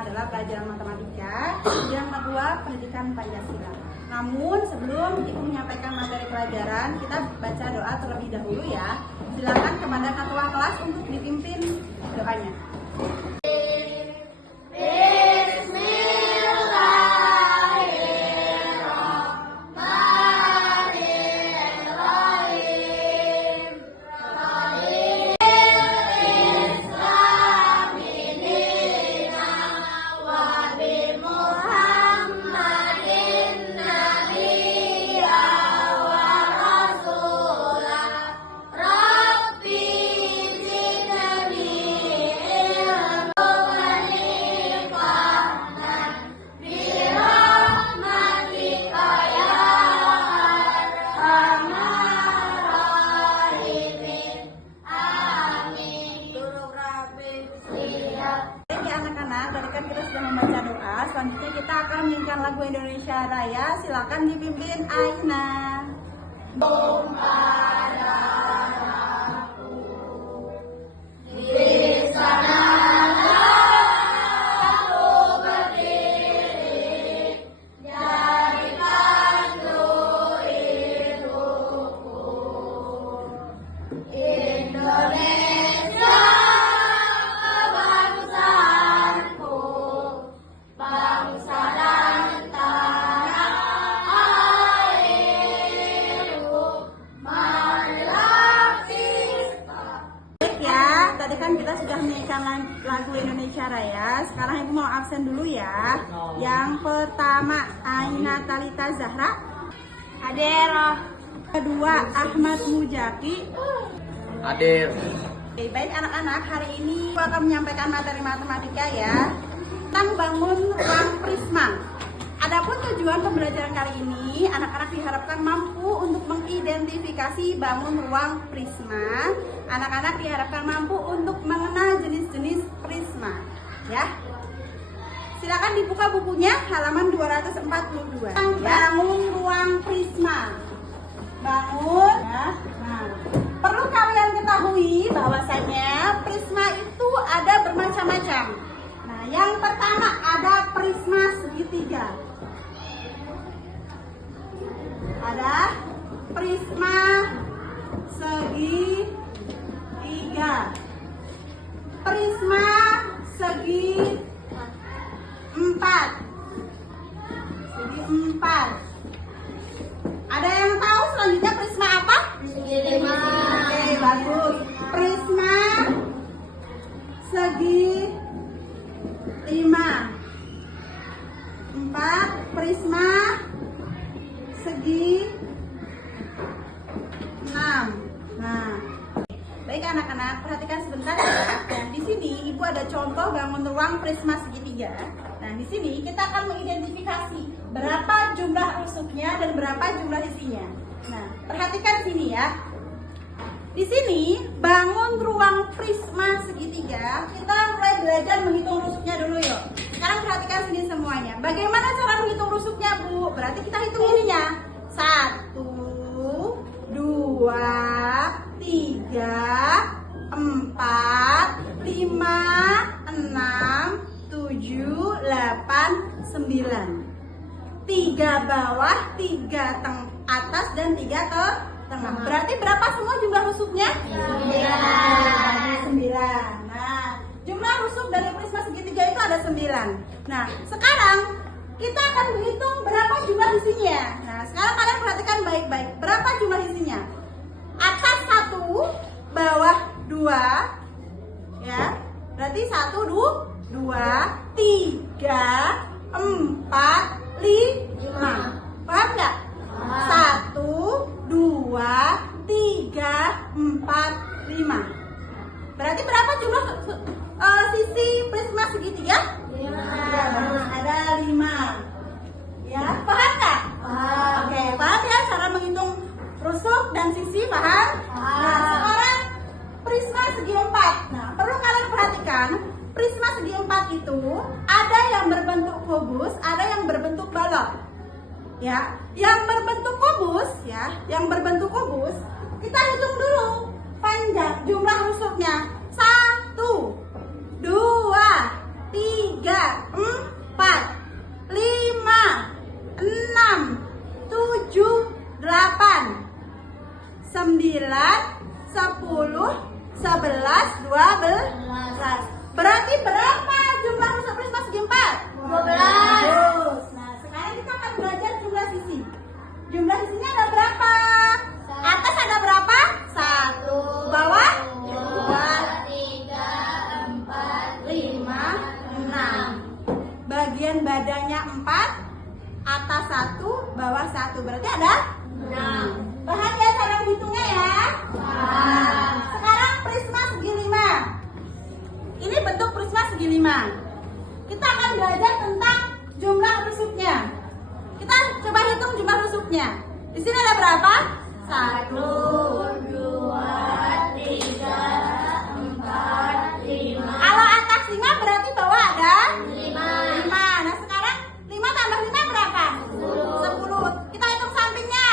pertama adalah pelajaran matematika, yang kedua pendidikan Pancasila. Namun sebelum Ibu menyampaikan materi pelajaran, kita baca doa terlebih dahulu ya. Silakan kepada ketua kelas untuk dipimpin doanya. Tadi kan kita sudah membaca doa, selanjutnya kita akan menyanyikan lagu Indonesia Raya. Silakan dipimpin Aina. Tadi kan kita sudah menyanyikan lagu Indonesia Raya. Sekarang Ibu mau absen dulu ya. Yang pertama Aina Talita Zahra, Adero. kedua Ahmad Mujaki. Adel. Oke, baik anak-anak, hari ini Ibu akan menyampaikan materi matematika ya tentang bangun ruang prisma. Adapun tujuan pembelajaran kali ini, anak-anak diharapkan mampu untuk mengidentifikasi bangun ruang prisma. Anak-anak diharapkan mampu untuk mengenal jenis-jenis prisma, ya. Silakan dibuka bukunya halaman 242. Bangun ruang prisma. Bangun, ya. Nah, perlu kalian ketahui bahwasanya prisma itu ada bermacam-macam. Nah, yang pertama ada prisma segitiga. Ada prisma segitiga, prisma segi empat, Ada yang tahu selanjutnya prisma apa? Segi lima. Oke, bagus. Prisma segi 5. 4, prisma segi 6. Nah, baik anak-anak, perhatikan sebentar ya. Dan di sini Ibu ada contoh bangun ruang prisma segitiga. Nah, di sini kita akan mengidentifikasi berapa jumlah rusuknya dan berapa jumlah isinya. Nah, perhatikan sini ya. Di sini bangun ruang prisma segitiga, kita mulai belajar menghitung rusuknya dulu yuk. Sekarang perhatikan sini semuanya. Bagaimana cara menghitung rusuknya, Bu? Berarti kita hitung ininya. 1, 2, 3, 4, 5, 6, 7, 8, 9. 3 bawah, 3 atas, dan 3 ke tengah. Berarti berapa semua jumlah rusuknya? 9. Nah, jumlah rusuk dari prisma segitiga itu ada 9. Nah, sekarang kita akan menghitung berapa jumlah isinya. Nah, sekarang kalian perhatikan baik-baik. Berapa jumlah isinya? Atas 1, bawah 2. Ya. Berarti 1, 2, 3, 4, 5. Paham nggak? 1, 2, 3, 4, 5. Berarti berapa jumlah sisi prisma segitiga? 5. Ya, ada 5. Ya, paham nggak? Oke, paham ya cara menghitung rusuk dan sisi, paham? Nah, sekarang prisma segi 4. Nah, perlu kalian perhatikan, prisma segi 4 itu ada yang berbentuk kubus, ada yang berbentuk balok. Ya, yang berbentuk kubus kita hitung dulu panjang jumlah rusuknya. 1, 2, 3, 4, 5, 6, 7, 8, 9, 10, 11, 12. Berarti berapa jumlah rusuk prisma segi 4? 12. Nah, sekarang kita akan belajar jumlah sisi. Jumlah sisinya ada berapa? Atas ada berapa? 1. Bawah? 2, 3, 4, 5, 6. Bagian badannya 4, atas 1, bawah 1. Berarti ada 6. Perhatian cara hitungnya ya. Nah, sekarang prisma segi 5. Ini bentuk prisma segi 5. Kita akan belajar tentang jumlah rusuknya. Kita coba hitung jumlah rusuknya. Di sini ada berapa? 1, 2, 3, 4, 5. Kalau atas 5 berarti bawah ada 5. 5. Nah sekarang 5 tambah 5 berapa? 10. Kita hitung sampingnya.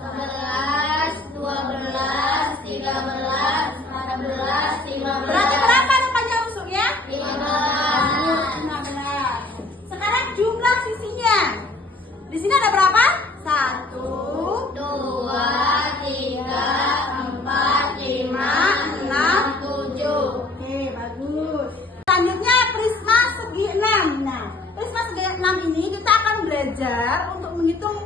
11, 12, 13, 14, 15. Berarti berapa rupanya rusuknya? 15. 15. Sekarang jumlah sisinya. Di sini ada berapa? 1, 2, 3, 4, 5, 6, 7. Oke, bagus. Selanjutnya prisma segi 6. Nah, prisma segi 6 ini kita akan belajar untuk menghitung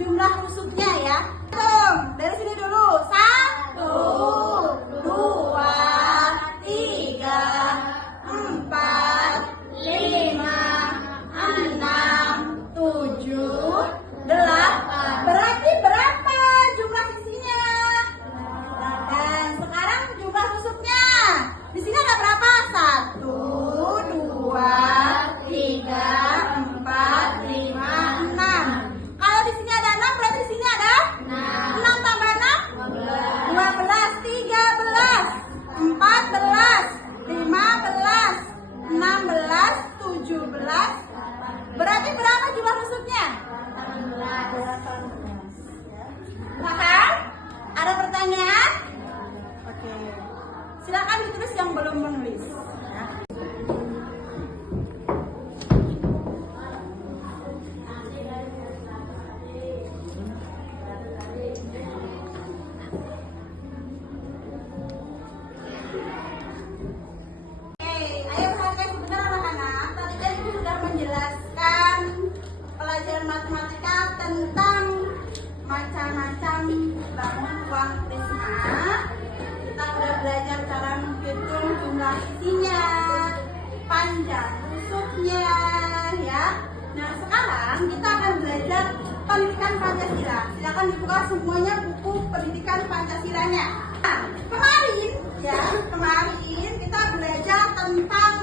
jumlah rusuknya ya. Hitung dari sini dulu. 1, 2, 3, 4, 5, 6, 7, 8. Berarti berapa jumlah sisinya? 8. Sekarang jumlah rusuknya. Di sini ada berapa? 1, 2, 3, 4, 5, 6. Kalau di sini ada 6, berarti di sini ada 6 tambah 6? 12, 13, 14, 15, 16, 17. Berarti berapa jumlah rusuknya? 18. Paham? Ada pertanyaan? Oke. Silakan ditulis yang belum menulis. Ya. Ayo perhatikan sebentar anak-anak. Tadi kan ibu sudah menjelaskan pelajaran matematika tentang macam-macam bangun ruang prisma. Kita sudah belajar cara menghitung jumlah sisinya, panjang rusuknya, ya. Nah sekarang kita akan belajar pendidikan Pancasila. Silakan dibuka semuanya buku pendidikan Pancasilanya. Nah, kemarin kita belajar tentang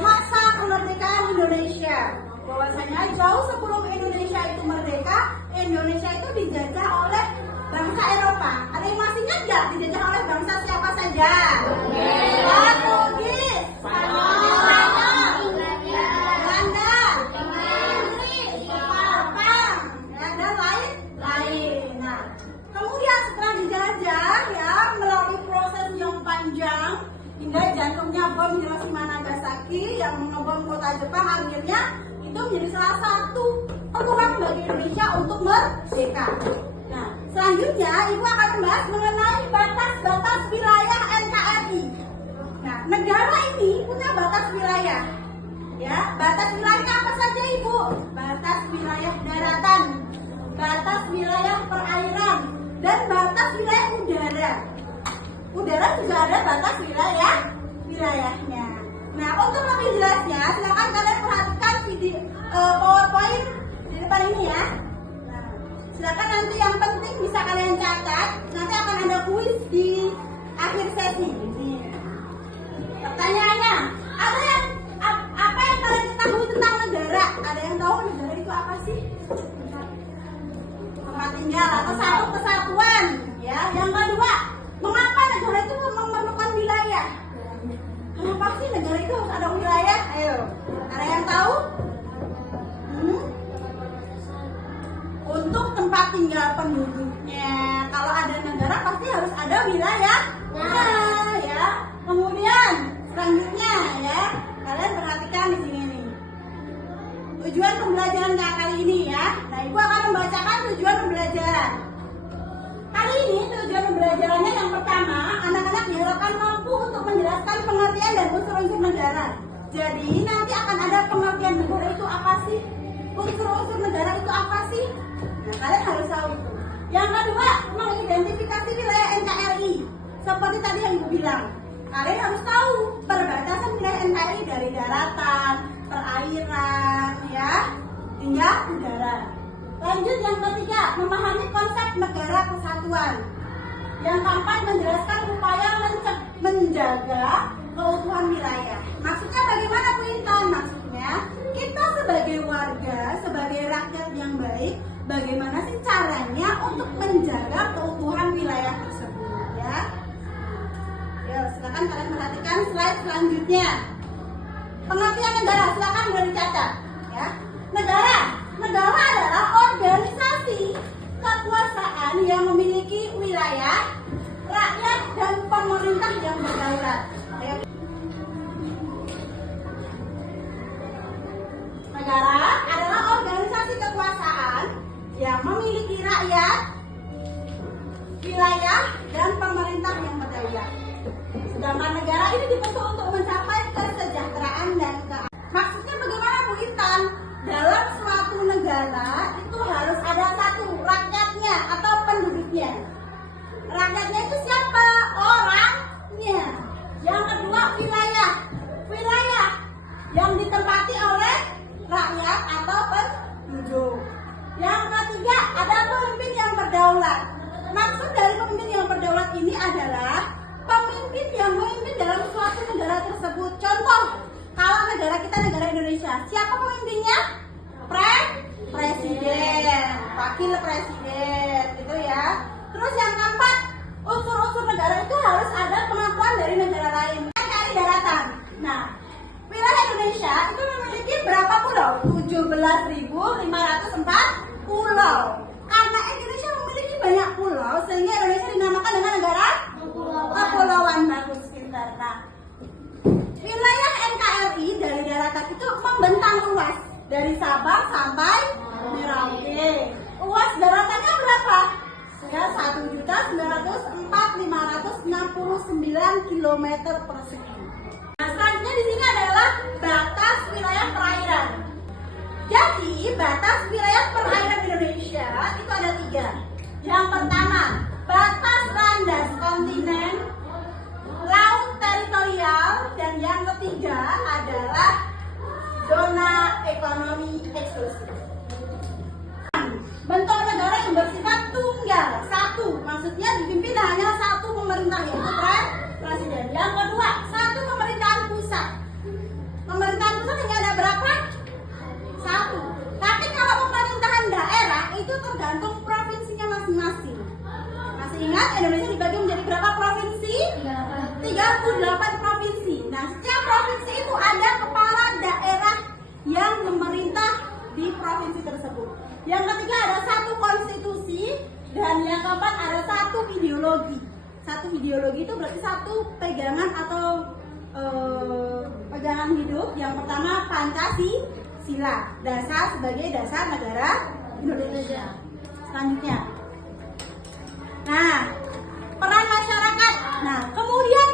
masa kemerdekaan Indonesia. Bahwasanya jauh sebelum Indonesia itu merdeka, Indonesia itu dijajah oleh bangsa Eropa. Ada yang masih ingat nggak dijajah oleh bangsa siapa saja? Portugis, Spanyol, Belanda, Inggris, Jepang, dan lain-lain. Nah, kemudian setelah dijajah ya melalui proses yang panjang hingga jantungnya bom Hiroshima Nagasaki yang mengebom kota Jepang, akhirnya itu menjadi salah satu peluang bagi Indonesia untuk merdeka. Nah, selanjutnya ibu akan membahas mengenai batas-batas wilayah NKRI. Nah, negara ini punya batas wilayah. Ya, batas wilayah apa saja ibu? Batas wilayah daratan, batas wilayah perairan, dan batas wilayah udara. Udara juga ada batas wilayahnya. Nah, untuk lebih jelasnya, silakan kalian perhatikan PowerPoint di depan ini ya. Nah, silakan nanti yang penting bisa kalian catat. Nanti akan ada kuis di akhir sesi. Pertanyaannya, apa yang kalian ketahui tentang negara? Ada yang tahu negara itu apa sih? Tempat tinggal atau satu kesatuan. Ya, yang kedua, mengapa negara itu memerlukan wilayah? Kenapa sih negara itu harus ada wilayah? Ayo, ada yang tahu? Untuk tempat tinggal penduduknya. Kalau ada negara pasti harus ada wilayah. Nah, ya. Kemudian Selanjutnya ya, kalian perhatikan di sini nih. Tujuan pembelajaran kali ini ya. Nah, Ibu akan membacakan tujuan pembelajaran. Kali ini tujuan pembelajarannya yang pertama, anak-anak diharapkan mampu untuk menjelaskan pengertian dan unsur-unsur negara. Jadi nanti akan ada pengertian negara itu apa sih? Unsur-unsur negara itu apa sih? Nah, kalian harus tahu itu. Yang kedua, mengidentifikasi wilayah NKRI. Seperti tadi yang Ibu bilang, kalian harus tahu perbatasan wilayah NKRI dari daratan, perairan, ya, hingga udara. Lanjut yang ketiga, memahami konsep negara kesatuan. Yang keempat, menjelaskan upaya menjaga keutuhan wilayah. Maksudnya bagaimana Bu Intan? Maksudnya kita sebagai warga, sebagai rakyat yang baik, bagaimana sih caranya untuk menjaga keutuhan wilayah tersebut ya? Ya, silakan kalian perhatikan slide selanjutnya. Pengertian negara, silakan boleh dicatat ya. Negara adalah organisasi kekuasaan yang memiliki wilayah, rakyat dan pemerintah yang berdaulat. Negara adalah organisasi kekuasaan yang memiliki rakyat, wilayah dan pemerintah yang berdaulat. Sedangkan negara ini dibentuk untuk mencapai kesejahteraan dan keamanan. Maksudnya bagaimana Bu Intan? Dalam suatu negara itu harus ada satu rakyatnya atau penduduknya. Rakyatnya itu siapa? Orangnya. Yang kedua wilayah yang ditempati oleh rakyat atau penduduk. Yang ketiga ada pemimpin yang berdaulat. Maksud dari pemimpin yang berdaulat ini adalah pemimpin yang memimpin dalam suatu negara tersebut. Contoh, kalau negara kita negara Indonesia, siapa pemimpinnya? Presiden, wakil presiden, gitu ya. Terus yang keempat, unsur-unsur negara itu harus ada pengakuan dari negara lain. Dari daratan. Nah, wilayah Indonesia itu memiliki berapa pulau? 17.504 pulau. Karena Indonesia memiliki banyak pulau, sehingga Indonesia dinamakan dengan negara kepulauan. Bagus, pintar. Nah, wilayah NKRI dari daratan itu membentang luas dari Sabang sampai Merauke. Luas daratannya berapa? Ya, 1.904.569 km persegi. Nah, selanjutnya di sini adalah batas wilayah perairan. Jadi, batas wilayah perairan Indonesia itu ada 3. Yang pertama, batas landas kontinen, laut teritorial, dan yang ketiga adalah zona ekonomi eksklusif. Bentuk negara yang bersifat tunggal, satu, maksudnya dipimpin hanya satu pemerintah yaitu presiden. Yang kedua, satu pemerintahan pusat. Pemerintahan pusat hanya ada berapa? 1. Tapi kalau pemerintahan daerah itu tergantung provinsinya masing-masing. Masih ingat Indonesia dibagi menjadi berapa provinsi? 38 provinsi. Nah, setiap provinsi itu ada kepala daerah yang memerintah di provinsi tersebut. Yang ketiga ada satu konstitusi, dan yang keempat ada satu ideologi. Satu ideologi itu berarti satu pegangan atau pegangan hidup. Yang pertama Pancasila, dasar sebagai dasar negara Indonesia. Selanjutnya, nah, peran masyarakat. Nah, kemudian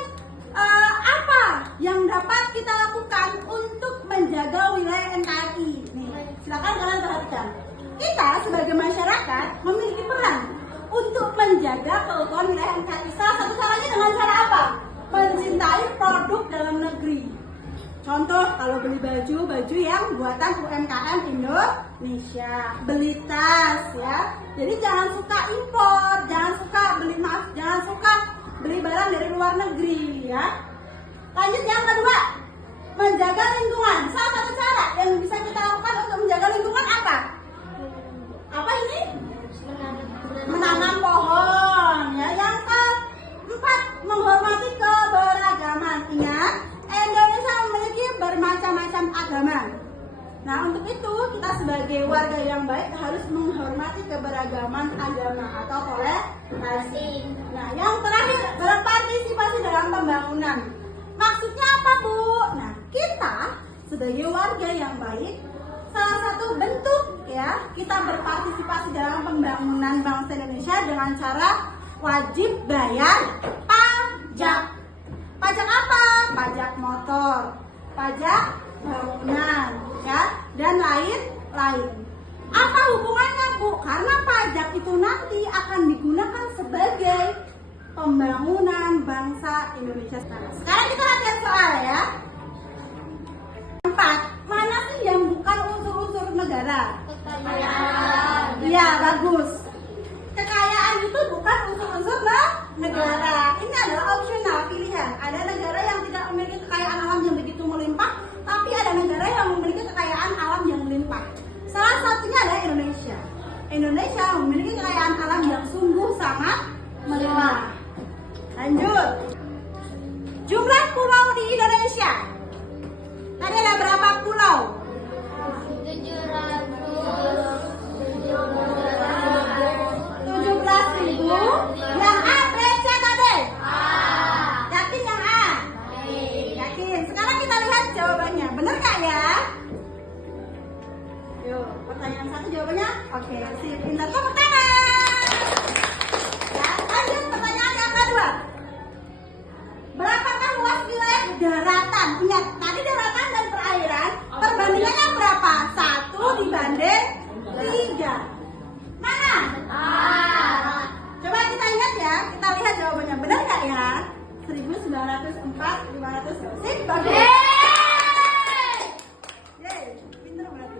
apa yang dapat kita lakukan untuk menjaga wilayah NKRI? Nih, silakan kalian perhatikan. Kita sebagai masyarakat memiliki peran untuk menjaga keutuhan wilayah NKRI. Salah satu caranya dengan cara apa? Mencintai produk dalam negeri. Contoh, kalau beli baju yang buatan UMKM Indonesia, beli tas ya. Jadi jangan suka impor, jangan suka beli barang dari luar negeri ya. Lanjut yang kedua, menjaga lingkungan. Salah satu cara yang bisa kita lakukan untuk menjaga lingkungan apa? Apa ini? Menanam pohon ya. Yang keempat, menghormati keberagaman. Ingat, Indonesia memiliki bermacam-macam agama. Nah, untuk itu kita sebagai warga yang baik harus menghormati keberagaman agama atau toleransi. Nah, yang terakhir, berpartisipasi dalam pembangunan. Maksudnya apa, Bu? Nah, kita sebagai warga yang baik, salah satu bentuk ya kita berpartisipasi dalam pembangunan bangsa Indonesia dengan cara wajib bayar pajak. Pajak apa? Pajak motor, pajak bangunan, ya, dan lain-lain. Apa hubungannya, Bu? Karena pajak itu nanti akan digunakan sebagai pembangunan bangsa Indonesia. Nah, sekarang kita latihan soal ya. 4. Mana sih yang bukan unsur-unsur negara? Iya, bagus. Kekayaan itu bukan unsur-unsur negara. Ini adalah opsional pilihan. Ada negara yang tidak memiliki kekayaan alam yang begitu melimpah, tapi ada negara yang memiliki kekayaan alam yang melimpah. Salah satunya adalah Indonesia. Indonesia memiliki kekayaan alam yang sungguh sangat melimpah. Lanjut. Jumlah pulau di Indonesia. Tadi ada berapa pulau? 17.000. Yang A, B, C, atau D? Yakin yang A? Yakin. Sekarang kita lihat jawabannya. Benar nggak ya? Yuk, pertanyaan 1 jawabannya? Oke, sip. Pintar, tepuk tangan. Ya, lanjut pertanyaan yang kedua. Berapakah luas wilayah daratan? Ingat, tadi daratan dan perairan perbandingannya berapa? 1 dibanding 3. Mana? Coba kita ingat ya, kita lihat jawabannya. Benar nggak ya? 1904, 500. Sip, bagus. Yeay, pintar berarti.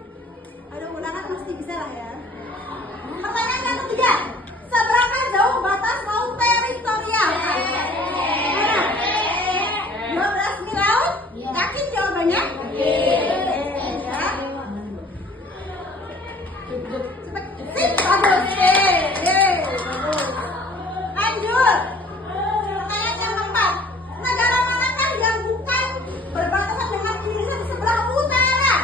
Ada ulangan pasti bisa lah ya. Pertanyaan yang ketiga. Seberapa jauh batas laut teritorial? Mana? 12 mil laut? Yakin jawabannya? Ya. Sip, bagus. Bagus. Lanjut. Pertanyaan yang keempat. Negara manakah yang bukan berbatasan dengan Indonesia di sebelah utara?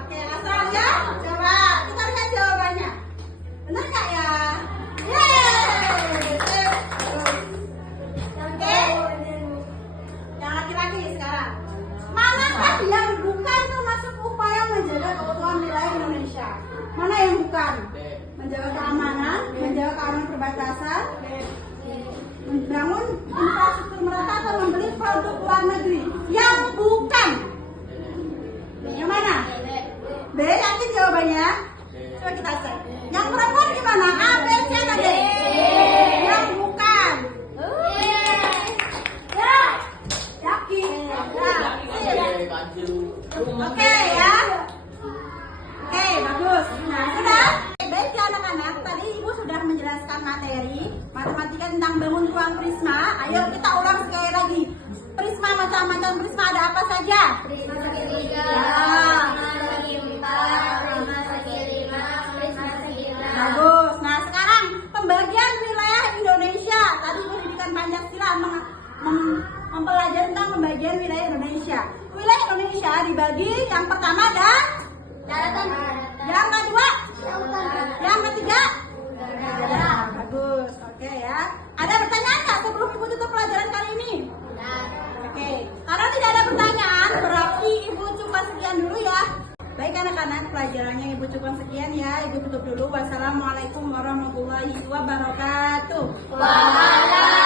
Oke, Australia. Coba kita lihat jawabannya. Benar nggak ya? Yeay. Sip, bagus. Oke. Yang laki-laki sekarang. Manakah yang bukan termasuk upaya menjaga keutuhan wilayah Indonesia? Mana yang bukan? Menjaga keamanan, menjaga keamanan perbatasan, membangun infrastruktur merata atau membeli produk luar negeri. Yang bukan. Yang mana? B, yakin jawabannya? Coba kita cek. Yang perempuan gimana? A, B, C, atau D? Yang bukan. Yakin. Oke ya. Oke, bagus. Nah, sudah. Baik ya anak-anak, tadi Ibu sudah menjelaskan materi matematika tentang bangun ruang prisma. Ayo kita ulang sekali lagi. Prisma, macam-macam prisma ada apa saja? Prisma segitiga, prisma segi 4, prisma segi 5, prisma segi 6. Bagus. Nah, sekarang pembagian wilayah Indonesia. Tadi Ibu didikan Pancasila mempelajari tentang pembagian wilayah Indonesia. Wilayah Indonesia dibagi yang pertama dan Daratan. yang kedua, Lautan. yang ketiga. Ya, bagus. Oke ya. Ada pertanyaan nggak sebelum Ibu tutup pelajaran kali ini? Oke. Karena tidak ada pertanyaan, berarti Ibu cukup sekian dulu ya. Baik anak-anak, pelajarannya Ibu cukup sekian ya. Ibu tutup dulu. Wassalamualaikum warahmatullahi wabarakatuh. Waalaikumsalam.